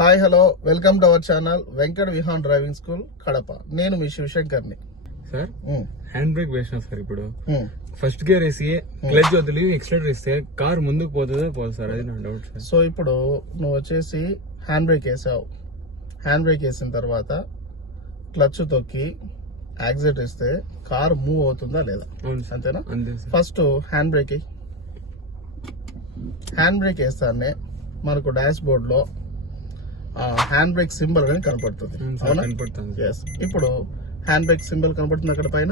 Hi hello welcome to our channel Venkata Vihan driving school Kadapa. నేను మీ శివశంకర్ని. సార్ హ్యాండ్ బ్రేక్ వేసిన సార్ ఇప్పుడు ఫస్ట్ గేర్ వేసి క్లచ్ వదిలి ఎక్సలరేటర్ ఇస్తే కార్ ముందుకు పోతుందో పోదు సార్, అది నా డౌట్ సార్. సో ఇప్పుడు నువ్వు వచ్చేసి హ్యాండ్ బ్రేక్ వేసావు. హ్యాండ్ బ్రేక్ వేసిన తర్వాత క్లచ్ తొక్కి యాక్సిలేటర్ ఇస్తే కార్ మూవ్ అవుతుందా లేదా? అంతేనా? ఫస్ట్ హ్యాండ్ బ్రేక్ వేస్తానే మనకు డాష్ బోర్డ్ లో హ్యాండ్ బ్రేక్ సింబల్ అని కనపడుతుంది. ఇప్పుడు హ్యాండ్ బ్రేక్ సింబల్ కనపడుతుంది అక్కడ పైన.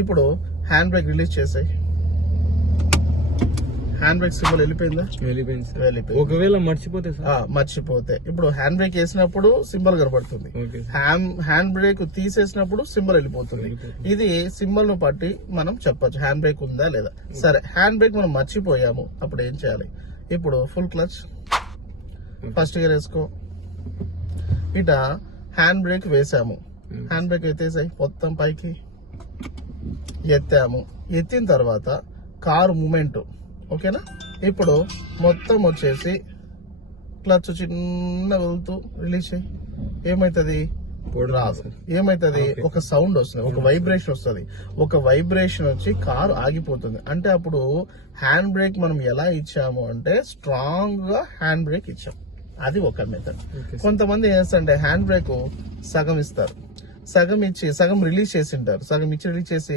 ఇప్పుడు హ్యాండ్ బ్రేక్ రిలీజ్ చేసాయి. హ్యాండ్ బ్రేక్ సింబల్ వెళ్ళిపోయిందా? వెళ్ళిపోయింది. ఒకవేళ మర్చిపోతే ఇప్పుడు హ్యాండ్ బ్రేక్ వేసినప్పుడు సింబల్ కనపడుతుంది, హ్యాండ్ బ్రేక్ తీసేసినప్పుడు సింబల్ వెళ్ళిపోతుంది. ఇది సింబల్ ను బట్టి మనం చెప్పొచ్చు హ్యాండ్ బ్రేక్ ఉందా లేదా. సరే, హ్యాండ్ బ్రేక్ మనం మర్చిపోయాము, అప్పుడు ఏం చేయాలి? ఇప్పుడు ఫుల్ క్లచ్ ఫస్ట్ గేర్ వేసుకో. ఇట హ్యాండ్ బ్రేక్ వేసాము, హ్యాండ్ బ్రేక్ ఎత్తేసాయి, మొత్తం పైకి ఎత్తాము. ఎత్తిన తర్వాత కారు మూమెంట్ ఓకేనా. ఇప్పుడు మొత్తం వచ్చేసి క్లచ్ చిన్న వెళ్తూ రిలీజ్ చేయి. ఏమైతుంది? రాదు. ఏమైతుంది? ఒక సౌండ్ వస్తుంది, ఒక వైబ్రేషన్ వస్తుంది. ఒక వైబ్రేషన్ వచ్చి కారు ఆగిపోతుంది. అంటే అప్పుడు హ్యాండ్ బ్రేక్ మనం ఎలా ఇచ్చాము అంటే స్ట్రాంగ్ గా హ్యాండ్ బ్రేక్ ఇచ్చాం. అది ఒక మెథడ్. కొంతమంది చేస్తారంటే హ్యాండ్ బ్రేక్ సగం ఇస్తారు, సగం ఇచ్చి సగం రిలీజ్ చేసి ఉంటారు. సగం ఇచ్చి రిలీజ్ చేసి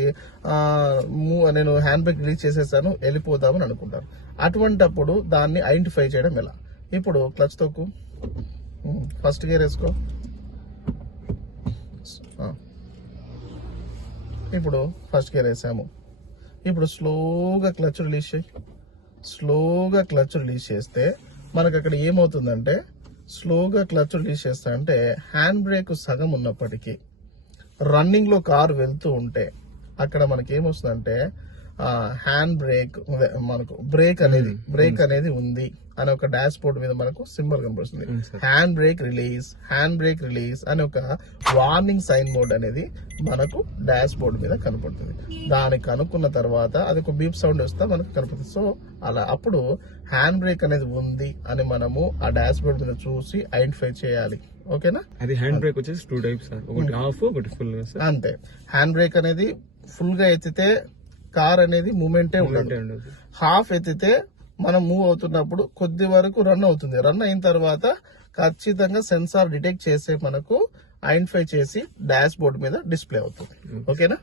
నేను హ్యాండ్ బ్రేక్ రిలీజ్ చేసేసాను వెళ్ళిపోదామని అనుకుంటారు. అటువంటప్పుడు దాన్ని ఐడెంటిఫై చేయడం ఎలా? ఇప్పుడు క్లచ్ తోకు, ఫస్ట్ గేర్ వేసుకో. ఇప్పుడు ఫస్ట్ గేర్ వేసాము. ఇప్పుడు స్లోగా క్లచ్ రిలీజ్ చేయి. స్లోగా క్లచ్ రిలీజ్ చేస్తే మనకు అక్కడ ఏమవుతుందంటే, స్లోగా క్లచ్ రిలీజ్ చేస్తా అంటే హ్యాండ్ బ్రేక్ సగం ఉన్నప్పటికీ రన్నింగ్ లో కారు వెళ్తూ ఉంటే అక్కడ మనకి ఏమొస్తుందంటే హ్యాండ్ బ్రేక్ మనకు బ్రేక్ అనేది ఉంది అని ఒక డాష్ బోర్డ్ మీద మనకు సింబల్ కనబడుతుంది. హ్యాండ్ బ్రేక్ రిలీజ్ అని ఒక వార్నింగ్ సైన్ బోర్డ్ అనేది మనకు డాష్ బోర్డ్ మీద కనపడుతుంది. దానికి కనుక్కున్న తర్వాత అది ఒక బీప్ సౌండ్ వస్తే మనకు కనపడుతుంది. సో అలా అప్పుడు హ్యాండ్ బ్రేక్ అనేది ఉంది అని మనము ఆ డాష్ బోర్డ్ మీద చూసి ఐడెంటిఫై చేయాలి. ఓకేనా? అది హ్యాండ్ బ్రేక్ వచ్చేసి 2 టైప్స్ సార్, ఒకటి హాఫ్ ఒకటి ఫుల్. అంతే. హ్యాండ్ బ్రేక్ అనేది ఫుల్ గా ఎత్తితే కార్ అనేది మూమెంటే ఉండదు. హాఫ్ ఎత్తితే మనం మూవ్ అవుతున్నప్పుడు కొద్ది వరకు రన్ అవుతుంది. రన్ అయిన తర్వాత ఖచ్చితంగా సెన్సార్ డిటెక్ట్ చేసే మనకు ఐడెంటిఫై చేసి డాష్ బోర్డ్ మీద డిస్ప్లే అవుతుంది. ఓకేనా?